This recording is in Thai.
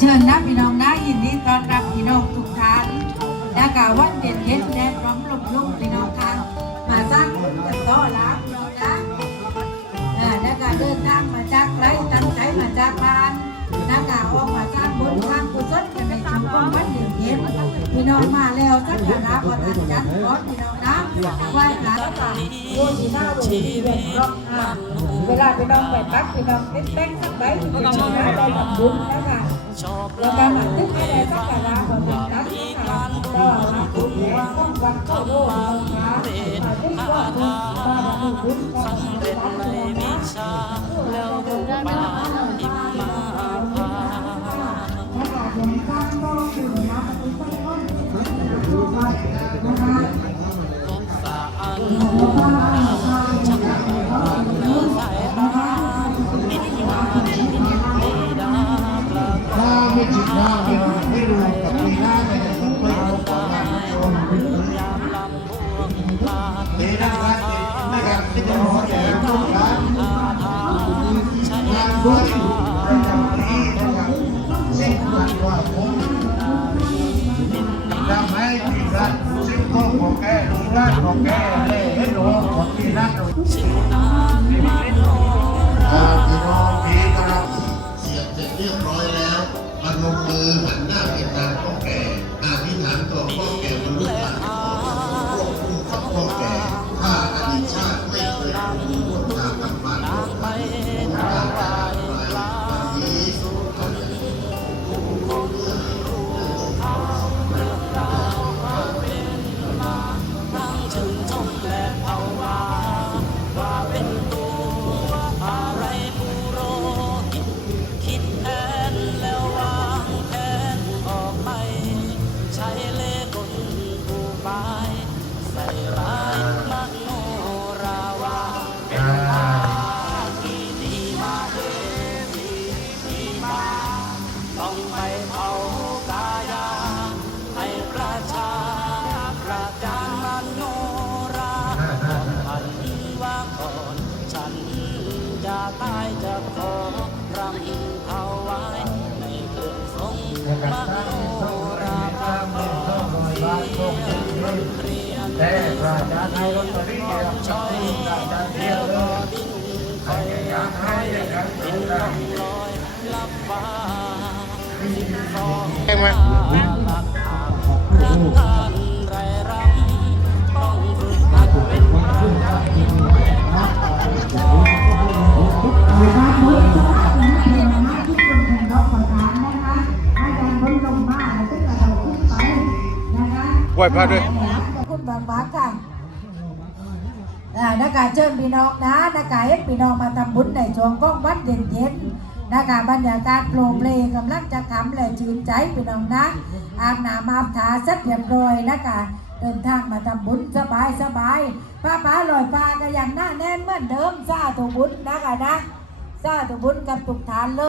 เชิญนะพี่น้องนะยินดีต้อนรับพี่น้องทุกท่านและกาวันเด่นเย็นแดดร้อนลมลุ่มพี่น้องท่านมาสร้างบุญกันต้อรับพี่น้องนะเออและกาเดินทางมาจากไกลตั้งใจมาจากบ้านและกาออกมาสร้างบุญสร้างกุศลกันในชุมชนวันเด่นเย็นพี่น้องมาแล้วสักการะพระท่านจันทร์ก่อนพี่น้องนะไหว้พระค่ะโอ้ยหน้าโอ้ยเวทรองอะเวลาพี่น้องไปปักพี่น้องเต้นเต้นสักใบพี่น้องนะได้ทำบุญนะคะ rồi ta mặc tức ở tất cả là mình đã tất cả là là của mẹ con vật cầu đô là cá và có một cái bóng của nó rồi cùng ra nó là nó là những con con từ nó cũng có những con จิตหน้าไม่ไม่รู้กับปีหน้าเนี่ยต้องไปเอาของงานเดี๋ยวนะครับนะครับที่จะขอแจกทุกท่านงานด้วยประจำปีนะครับสิ่งที่ว่าผมทำให้ปีนั้นสิ่งของของแกที่ด้านของแกได้เห็นหลวงของปีนั้นอ่าพี่น้องพี่ ขอรำถวายในเครื่องทรงมโนราพาเรียนแต่พระอาจารย์ให้ลอตเตอรี่เราชอบอาจารย์เทียบเลยใคอยากให้กันดูได้ลอยลับฟ้าใช่ไหมรักทาน ไหว้พระด้วยคุณบางบางค่ะอ่านะคะเชิญพี่น้องนะนะคะให้พี่น้องมาทำบุญในช่วงก้องวัดเย็นๆนะคะบรรยากาศโปร่งเลงกำลังจะขำและชื่นใจพี่น้องนะอาบน้ำอาบถาเสร็จเรียบร้อยนะคะเดินทางมาทำบุญสบายสบายป้าป้าลอยฟ้าก็ยังหน้าแน่นเหมือนเดิมซาถูบุญนะคะนะซาถูบุญกับทุกฐานเลย